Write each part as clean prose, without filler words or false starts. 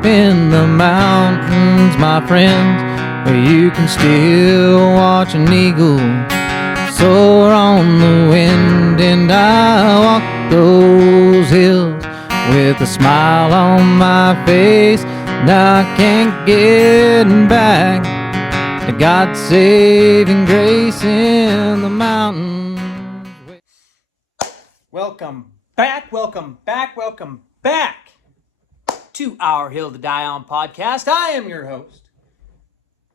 up in the mountains, my friends, where you can still watch an eagle soar on the wind. And I walk those hills with a smile on my face, and I can't get back to God's saving grace in the mountains. Welcome back to our Hill to Die On podcast. I am your host,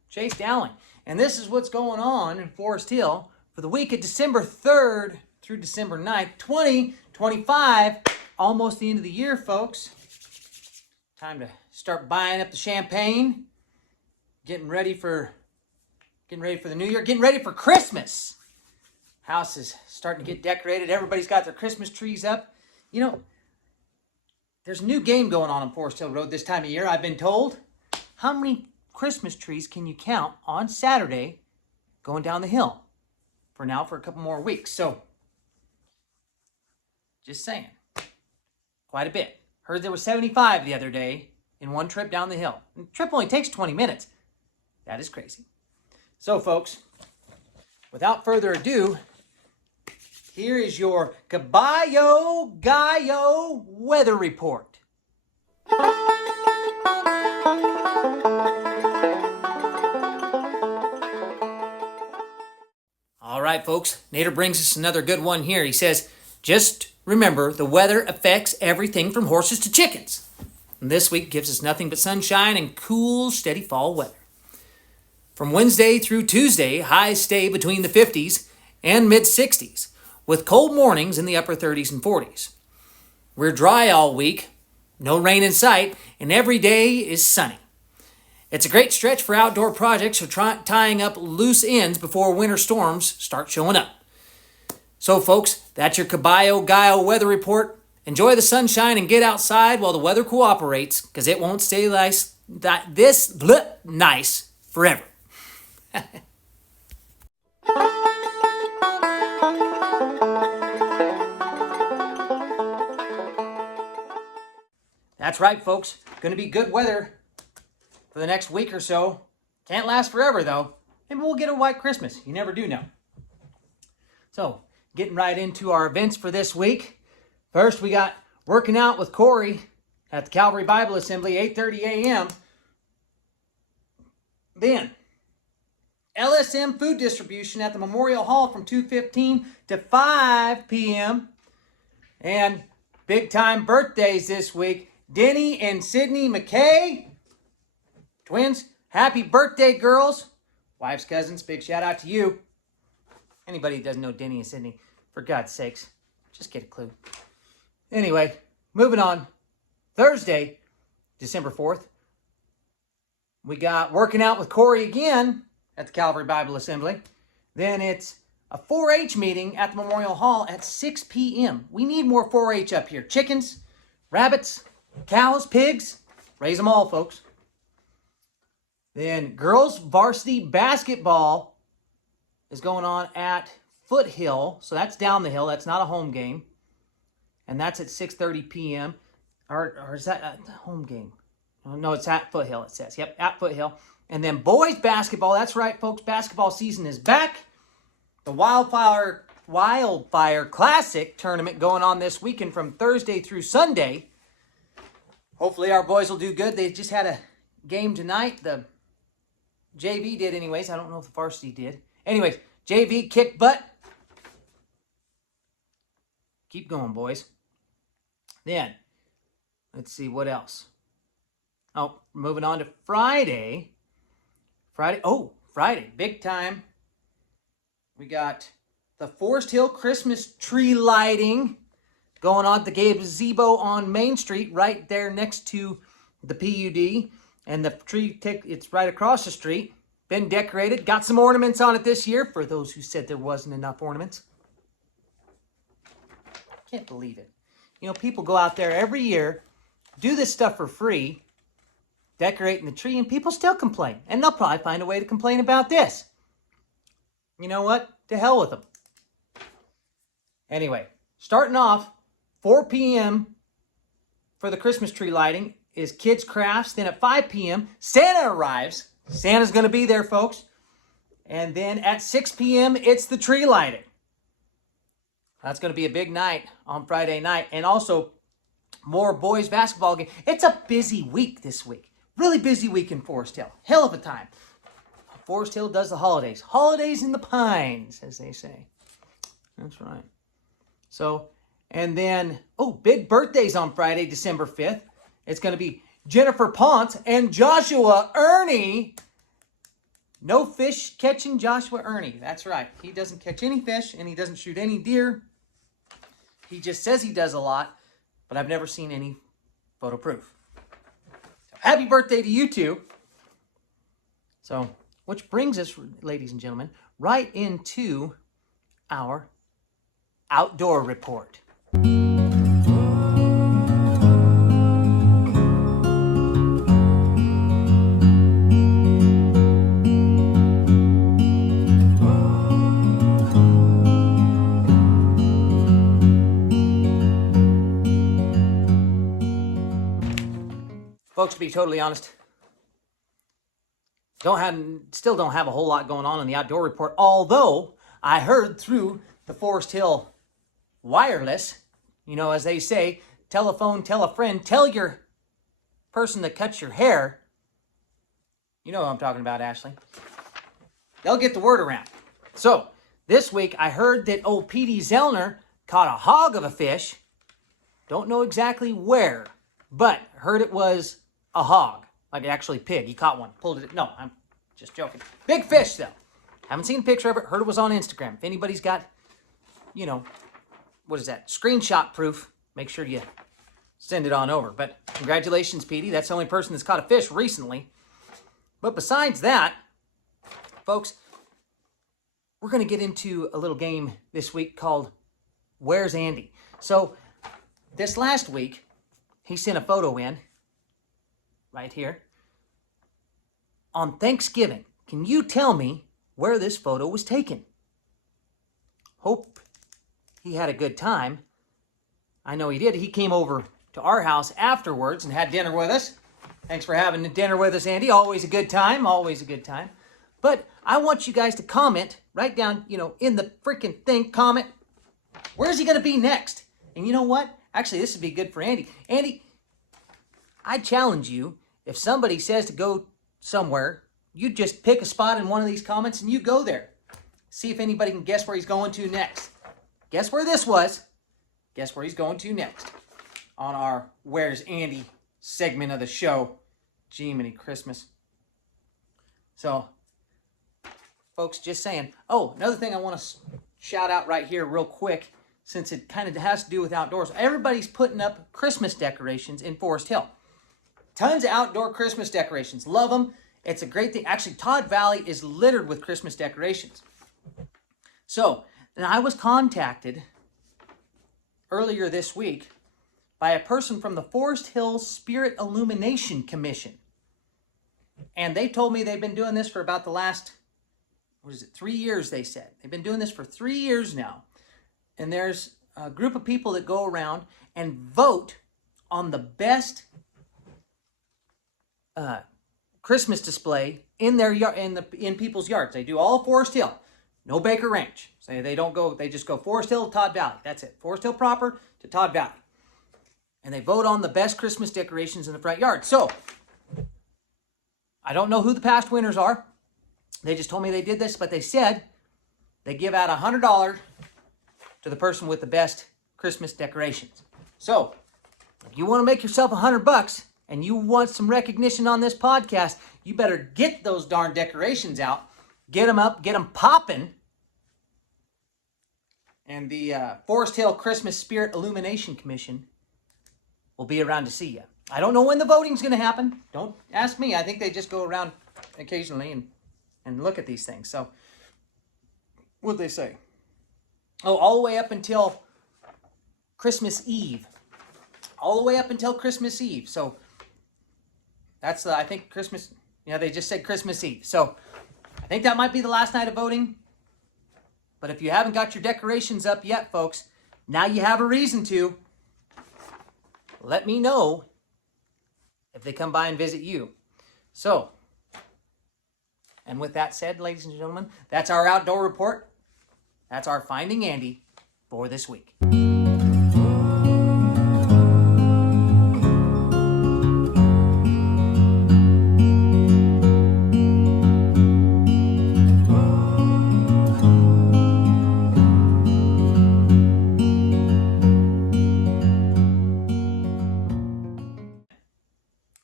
Chase Dowling, and this is what's going on in Forest Hill for the week of December 3rd through December 9th, 2025. Almost the end of the year, folks. Time to start buying up the champagne, getting ready for the new year, getting ready for Christmas. House is starting to get decorated. Everybody's got their Christmas trees up. You know, there's a new game going on Forest Hill Road this time of year, I've been told. How many Christmas trees can you count on Saturday going down the hill? For a couple more weeks. So, just saying. Quite a bit. Heard there were 75 the other day in one trip down the hill. And the trip only takes 20 minutes. That is crazy. So, folks, without further ado, here is your Caballo Gallo weather report. All right, folks, Nader brings us another good one here. He says, just remember, the weather affects everything from horses to chickens. And this week gives us nothing but sunshine and cool, steady fall weather. From Wednesday through Tuesday, highs stay between the 50s and mid-60s, with cold mornings in the upper 30s and 40s. We're dry all week, no rain in sight, and every day is sunny. It's a great stretch for outdoor projects or tying up loose ends before winter storms start showing up. So, folks, that's your Caballo Gallo weather report. Enjoy the sunshine and get outside while the weather cooperates, because it won't stay nice forever. That's right, folks. Going to be good weather for the next week or so. Can't last forever, though. Maybe we'll get a white Christmas. You never do know. So, getting right into our events for this week. First, we got Working Out with Corey at the Calvary Bible Assembly, 8:30 a.m. Then, LSM food distribution at the Memorial Hall from 2:15 to 5 p.m. And big time birthdays this week. Denny and Sydney McKay, twins, happy birthday, girls. Wife's cousins, big shout out to you. Anybody who doesn't know Denny and Sydney, for God's sakes, just get a clue. Anyway, moving on. Thursday, December 4th, we got Working Out with Corey again at the Calvary Bible Assembly. Then it's a 4-H meeting at the Memorial Hall at 6 p.m. We need more 4-H up here. Chickens, rabbits, cows, pigs, raise them all, folks. Then girls varsity basketball is going on at Foothill. So that's down the hill. That's not a home game. And that's at 6:30 p.m. Or is that a home game? No, it's at Foothill, it says. Yep, at Foothill. And then boys basketball. That's right, folks. Basketball season is back. The Wildfire Classic tournament going on this weekend from Thursday through Sunday. Hopefully our boys will do good. They just had a game tonight. The JV did anyways. I don't know if the varsity did. Anyways, JV kicked butt. Keep going, boys. Then, let's see what else. Oh, moving on to Friday. Friday, big time. We got the Forest Hill Christmas tree lighting going on at the gazebo on Main Street, right there next to the PUD. And the tree, it's right across the street. Been decorated. Got some ornaments on it this year for those who said there wasn't enough ornaments. Can't believe it. You know, people go out there every year, do this stuff for free, decorating the tree, and people still complain. And they'll probably find a way to complain about this. You know what? To hell with them. Anyway, starting off, 4 p.m. for the Christmas tree lighting. is kids crafts. Then at 5 p.m., Santa arrives. Santa's going to be there, folks. And then at 6 p.m., it's the tree lighting. That's going to be a big night on Friday night. And also, more boys basketball game. It's a busy week this week. Really busy week in Forest Hill. Hell of a time. Forest Hill does the holidays. Holidays in the pines, as they say. That's right. So, and then, big birthdays on Friday, December 5th. It's going to be Jennifer Ponce and Joshua Ernie. No fish catching Joshua Ernie. That's right. He doesn't catch any fish and he doesn't shoot any deer. He just says he does a lot, but I've never seen any photo proof. So happy birthday to you two. So, which brings us, ladies and gentlemen, right into our outdoor report. Folks, to be totally honest, still don't have a whole lot going on in the outdoor report, although I heard through the Forest Hill wireless, as they say, telephone, tell a friend, tell your person that cuts your hair. You know what I'm talking about, Ashley. They'll get the word around. So, this week I heard that old Petey Zellner caught a hog of a fish. Don't know exactly where, but heard it was a hog, like actually pig. He caught one, pulled it. No, I'm just joking. Big fish, though. Haven't seen a picture of it. Heard it was on Instagram. If anybody's got, what is that? Screenshot proof. Make sure you send it on over. But congratulations, Petey. That's the only person that's caught a fish recently. But besides that, folks, we're going to get into a little game this week called Where's Andy? So this last week, he sent a photo in right here on Thanksgiving. Can you tell me where this photo was taken? Hope he had a good time. I know he did. He came over to our house afterwards and had dinner with us. Thanks for having dinner with us, Andy. Always a good time. Always a good time. But I want you guys to comment, write down, in the freaking thing, comment, where's he going to be next? And you know what? Actually, this would be good for Andy. Andy, I challenge you, if somebody says to go somewhere, you just pick a spot in one of these comments and you go there. See if anybody can guess where he's going to next. Guess where this was. Guess where he's going to next on our Where's Andy segment of the show. Jiminy Christmas. So, folks, just saying. Oh, another thing I want to shout out right here real quick, since it kind of has to do with outdoors. Everybody's putting up Christmas decorations in Forest Hill. Tons of outdoor Christmas decorations. Love them. It's a great thing. Actually, Todd Valley is littered with Christmas decorations. So, and I was contacted earlier this week by a person from the Forest Hill Spirit Illumination Commission. And they told me they've been doing this for about the last, 3 years, they said. They've been doing this for 3 years now. And there's a group of people that go around and vote on the best Christmas display in their yard, in people's yards. They do all of Forest Hill, no Baker Ranch. So they just go Forest Hill to Todd Valley. That's it. Forest Hill proper to Todd Valley. And they vote on the best Christmas decorations in the front yard. So, I don't know who the past winners are. They just told me they did this, but they said they give out $100 to the person with the best Christmas decorations. So, if you want to make yourself $100 and you want some recognition on this podcast, you better get those darn decorations out, get them up, get them popping. And the Forest Hill Christmas Spirit Illumination Commission will be around to see you. I don't know when the voting's going to happen. Don't ask me. I think they just go around occasionally and look at these things. So, what'd they say? Oh, all the way up until Christmas Eve. All the way up until Christmas Eve. So, that's, I think, Christmas. They just said Christmas Eve. So, I think that might be the last night of voting. But if you haven't got your decorations up yet, folks, now you have a reason to. Let me know if they come by and visit you. So, and with that said, ladies and gentlemen, that's our outdoor report. That's our Finding Andy for this week.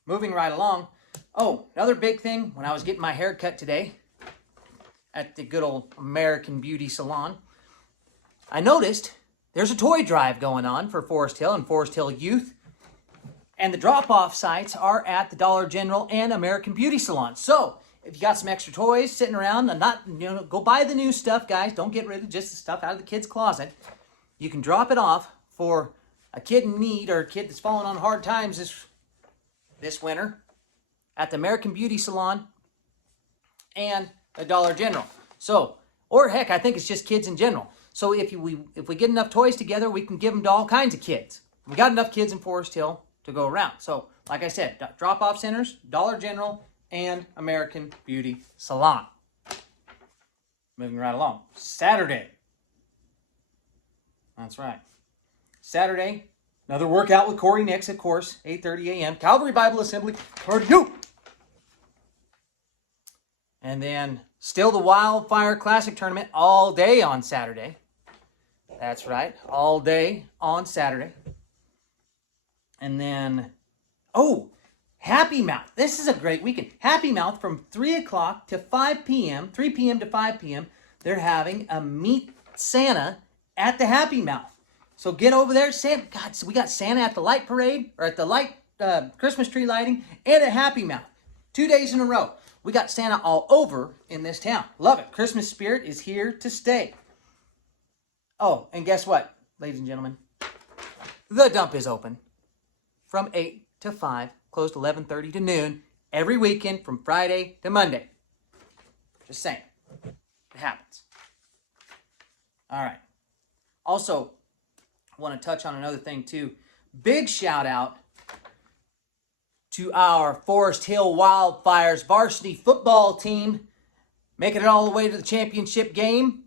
Moving right along. Oh, another big thing, when I was getting my hair cut today at the good old American Beauty Salon, I noticed there's a toy drive going on for Forest Hill and Forest Hill youth. And the drop-off sites are at the Dollar General and American Beauty Salon. So, if you got some extra toys sitting around, and go buy the new stuff, guys. Don't get rid of just the stuff out of the kid's closet. You can drop it off for a kid in need or a kid that's falling on hard times this winter at the American Beauty Salon and the Dollar General. So, or heck, I think it's just kids in general. So if we get enough toys together, we can give them to all kinds of kids. We got enough kids in Forest Hill to go around. So, like I said, drop-off centers, Dollar General, and American Beauty Salon. Moving right along. Saturday. That's right. Saturday, another workout with Corey Nix, of course, 8:30 a.m. Calvary Bible Assembly, Purdue. And then still the Wildfire Classic Tournament all day on Saturday. That's right, all day on Saturday. And then, Happy Mouth. This is a great weekend. Happy Mouth from 3 o'clock to 5 p.m., 3 p.m. to 5 p.m., they're having a Meet Santa at the Happy Mouth. So get over there. Santa, God, so we got Santa at the light parade, or at the light Christmas tree lighting, and at Happy Mouth. 2 days in a row. We got Santa all over in this town. Love it. Christmas spirit is here to stay. Oh, and guess what, ladies and gentlemen? The dump is open from 8 to 5, closed 11:30 to noon, every weekend from Friday to Monday. Just saying. It happens. All right. Also, I want to touch on another thing too. Big shout out to our Forest Hill Wildfires varsity football team, making it all the way to the championship game.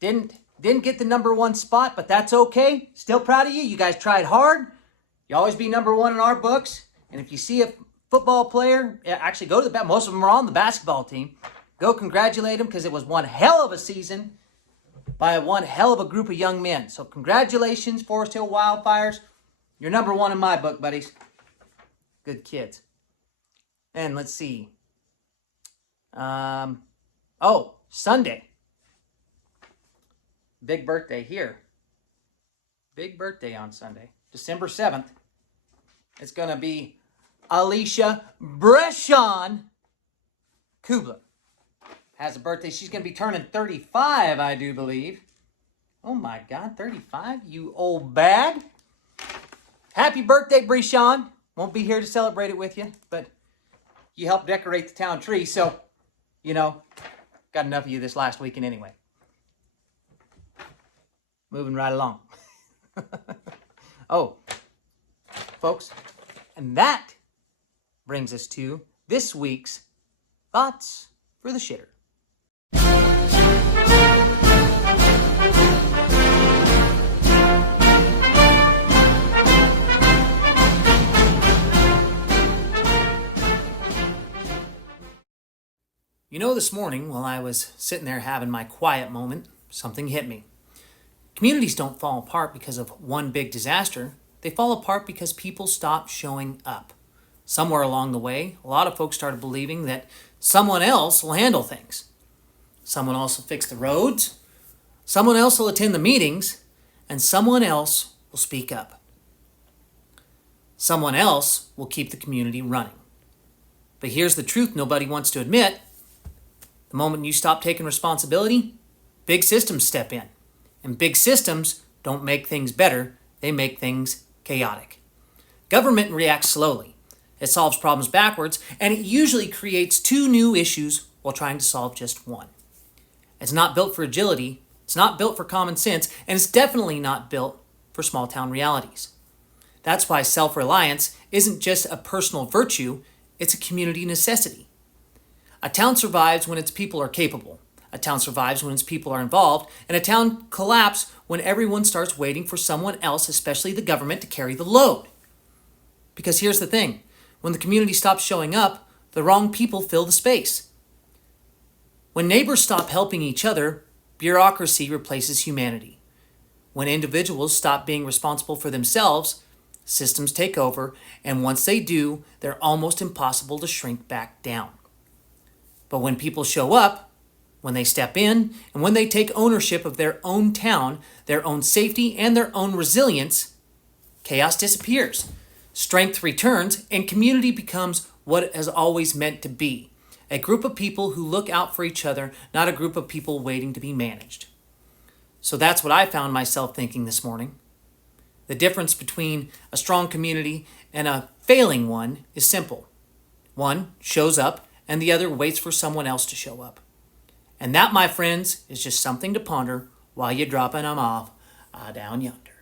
Didn't get the number one spot, but that's okay. Still proud of you. You guys tried hard. You always be number one in our books. And if you see a football player, actually go to the most of them are on the basketball team. Go congratulate them because it was one hell of a season by one hell of a group of young men. So congratulations, Forest Hill Wildfires. You're number one in my book, buddies. Good kids. And let's see. Sunday. Big birthday here. Big birthday on Sunday. December 7th. It's going to be Alicia Breshon Kubler. Has a birthday. She's going to be turning 35, I do believe. Oh my God, 35? You old bag. Happy birthday, Breshon. Won't be here to celebrate it with you, but you helped decorate the town tree, so, got enough of you this last weekend anyway. Moving right along. Folks, and that brings us to this week's Thoughts for the Shitter. This morning, while I was sitting there having my quiet moment, something hit me. Communities don't fall apart because of one big disaster. They fall apart because people stop showing up. Somewhere along the way, a lot of folks started believing that someone else will handle things. Someone else will fix the roads, someone else will attend the meetings, and someone else will speak up. Someone else will keep the community running. But here's the truth nobody wants to admit. The moment you stop taking responsibility, big systems step in. And big systems don't make things better, they make things chaotic. Government reacts slowly. It solves problems backwards, and it usually creates two new issues while trying to solve just one. It's not built for agility, it's not built for common sense, and it's definitely not built for small town realities. That's why self-reliance isn't just a personal virtue, it's a community necessity. A town survives when its people are capable. A town survives when its people are involved, and a town collapses when everyone starts waiting for someone else, especially the government, to carry the load. Because here's the thing, when the community stops showing up, the wrong people fill the space. When neighbors stop helping each other, bureaucracy replaces humanity. When individuals stop being responsible for themselves, systems take over, and once they do, they're almost impossible to shrink back down. But when people show up, when they step in, and when they take ownership of their own town, their own safety, and their own resilience, chaos disappears, strength returns, and community becomes what it has always meant to be. A group of people who look out for each other, not a group of people waiting to be managed. So that's what I found myself thinking this morning. The difference between a strong community and a failing one is simple. One shows up, and the other waits for someone else to show up. And that, my friends, is just something to ponder while you're dropping them off down yonder.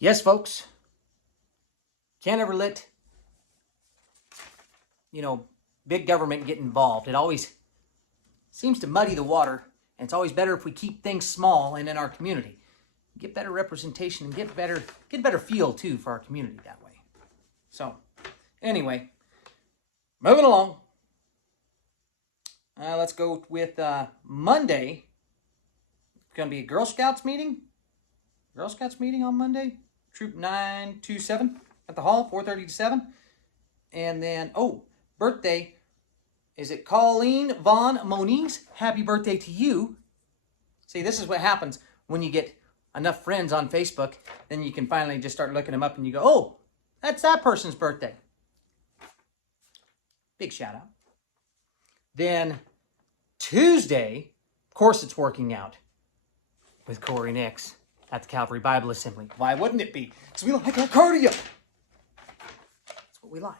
Yes, folks. Can't ever let, big government get involved. It always seems to muddy the water, and it's always better if we keep things small and in our community. Get better representation and get better feel, too, for our community that way. So, anyway, moving along. Let's go with Monday. It's going to be a Girl Scouts meeting. Girl Scouts meeting on Monday. Troop 927 at the hall, 4:30 to 7. And then, birthday. Is it Colleen Von Moniz? Happy birthday to you. See, this is what happens when you get enough friends on Facebook. Then you can finally just start looking them up and you go, oh, that's that person's birthday. Big shout out. Then Tuesday, of course it's working out with Corey Nix at the Calvary Bible Assembly. Why wouldn't it be? Because we like our cardio. That's what we like.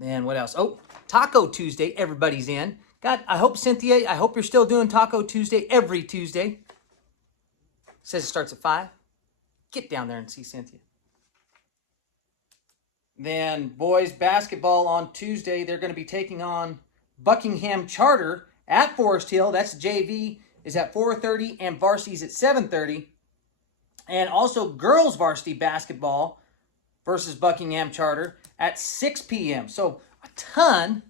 Then what else? Oh, Taco Tuesday. Everybody's in. God, I hope, Cynthia, I hope you're still doing Taco Tuesday every Tuesday. Says it starts at 5. Get down there and see Cynthia. Then boys basketball on Tuesday. They're going to be taking on Buckingham Charter at Forest Hill. That's JV is at 4:30 and varsity's at 7:30. And also girls varsity basketball versus Buckingham Charter at 6 p.m. So a ton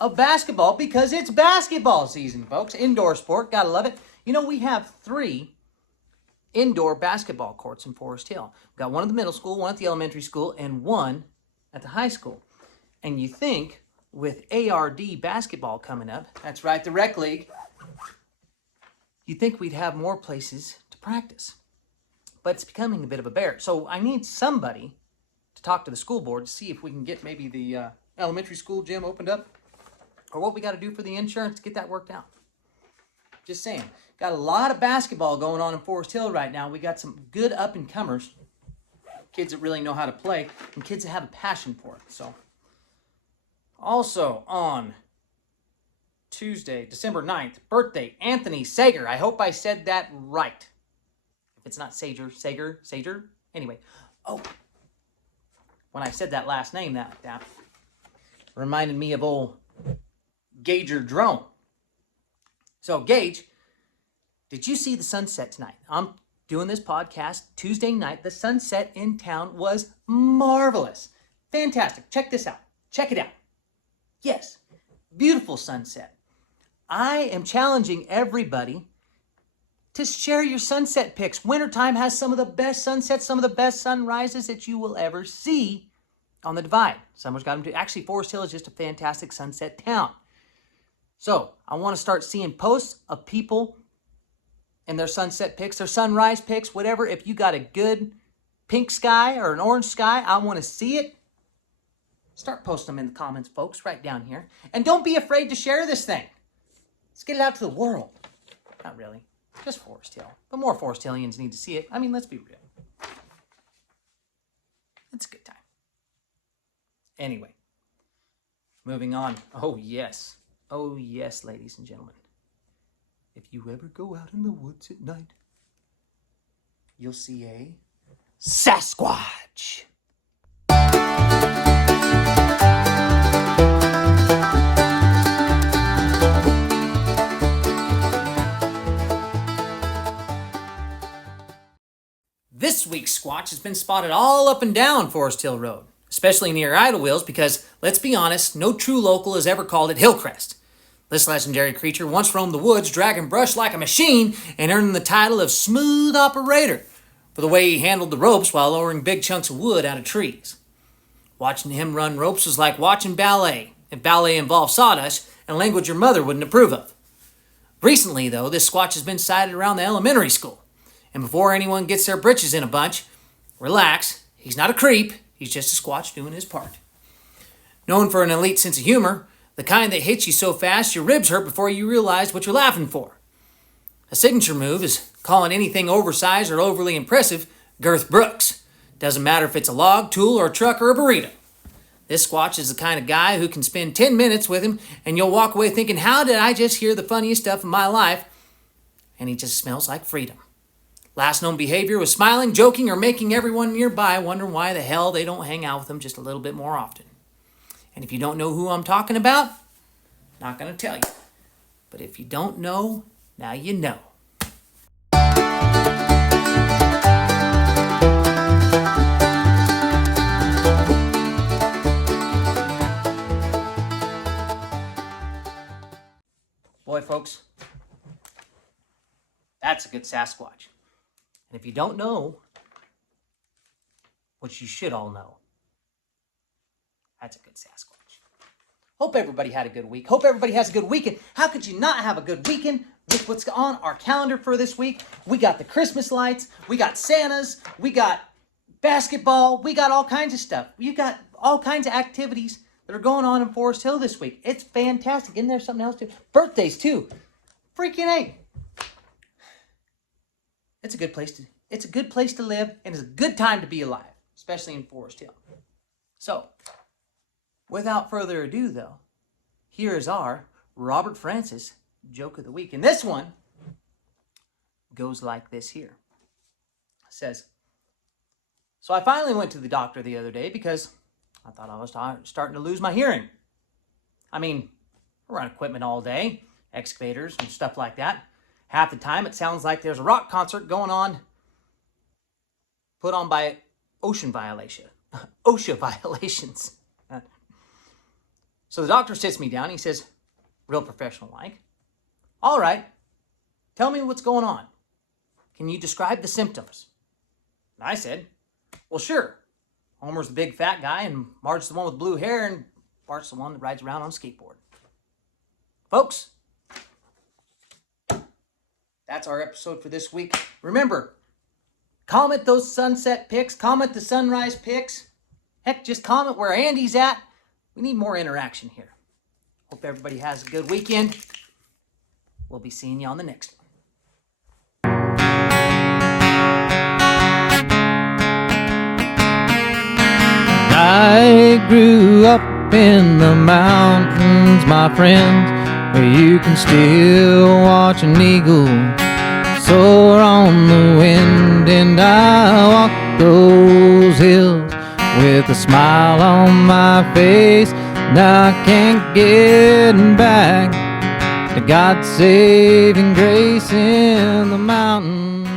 of basketball because it's basketball season, folks. Indoor sport, gotta love it. We have 3 indoor basketball courts in Forest Hill. We've got one at the middle school, one at the elementary school, and one at the high school. And you think with ARD basketball coming up, that's right, the rec league, you'd think we'd have more places to practice. But it's becoming a bit of a bear. So I need somebody to talk to the school board to see if we can get maybe the elementary school gym opened up or what we got to do for the insurance to get that worked out. Just saying. Got a lot of basketball going on in Forest Hill right now. We got some good up-and-comers, kids that really know how to play, and kids that have a passion for it. So, also on Tuesday, December 9th, birthday, Anthony Sager. I hope I said that right. If it's not Sager. Anyway. Oh, when I said that last name, that reminded me of old Gager Drone. So, Gage, did you see the sunset tonight? I'm doing this podcast Tuesday night. The sunset in town was marvelous. Fantastic. Check this out. Check it out. Yes, beautiful sunset. I am challenging everybody to share your sunset pics. Wintertime has some of the best sunsets, some of the best sunrises that you will ever see on the Divide. Summer's got them to. Actually, Forest Hill is just a fantastic sunset town. So I want to start seeing posts of people and their sunset pics, their sunrise pics, whatever. If you got a good pink sky or an orange sky, I want to see it. Start posting them in the comments, folks, right down here. And don't be afraid to share this thing. Let's get it out to the world. Not really. Just Forest Hill. But more Forest Hillians need to see it. I mean, let's be real. It's a good time. Anyway, moving on. Oh, yes, ladies and gentlemen. If you ever go out in the woods at night, you'll see a Sasquatch. This week's Squatch has been spotted all up and down Forest Hill Road, especially near Idlewheels because, let's be honest, no true local has ever called it Hillcrest. This legendary creature once roamed the woods, dragging brush like a machine, and earning the title of Smooth Operator for the way he handled the ropes while lowering big chunks of wood out of trees. Watching him run ropes was like watching ballet, if ballet involved sawdust and language your mother wouldn't approve of. Recently, though, this Squatch has been sighted around the elementary school. And before anyone gets their britches in a bunch, relax, he's not a creep, he's just a Squatch doing his part. Known for an elite sense of humor, the kind that hits you so fast your ribs hurt before you realize what you're laughing for. A signature move is calling anything oversized or overly impressive Girth Brooks. Doesn't matter if it's a log, tool, or a truck, or a burrito. This Squatch is the kind of guy who can spend 10 minutes with him and you'll walk away thinking, how did I just hear the funniest stuff in my life? And he just smells like freedom. Last known behavior was smiling, joking, or making everyone nearby wonder why the hell they don't hang out with him just a little bit more often. And if you don't know who I'm talking about, not going to tell you. But if you don't know, now you know. Boy, folks, that's a good Sasquatch. And if you don't know, which you should all know, that's a good Sasquatch. Hope everybody had a good week. Hope everybody has a good weekend. How could you not have a good weekend with what's on our calendar for this week? We got the Christmas lights. We got Santas. We got basketball. We got all kinds of stuff. You got all kinds of activities that are going on in Forest Hill this week. It's fantastic. Isn't there something else too? Birthdays too. Freaking A. It's a good place to live, and it's a good time to be alive, especially in Forest Hill. So, without further ado, though, here is our Robert Francis joke of the week. And this one goes like this here. It says, so I finally went to the doctor the other day because I thought I was starting to lose my hearing. I mean, I run equipment all day, excavators and stuff like that. Half the time it sounds like there's a rock concert going on, put on by OSHA violations. So the doctor sits me down. He says, real professional like, all right, tell me what's going on. Can you describe the symptoms? And I said, well, sure. Homer's the big fat guy and Marge's the one with blue hair and Bart's the one that rides around on a skateboard. Folks, that's our episode for this week. Remember, comment those sunset pics, comment the sunrise pics. Heck, just comment where Andy's at. We need more interaction here. Hope everybody has a good weekend. We'll be seeing you on the next one. I grew up in the mountains, my friends, where you can still watch an eagle soar on the wind, and I walk those hills with a smile on my face. Now I can't get back to God's saving grace in the mountains.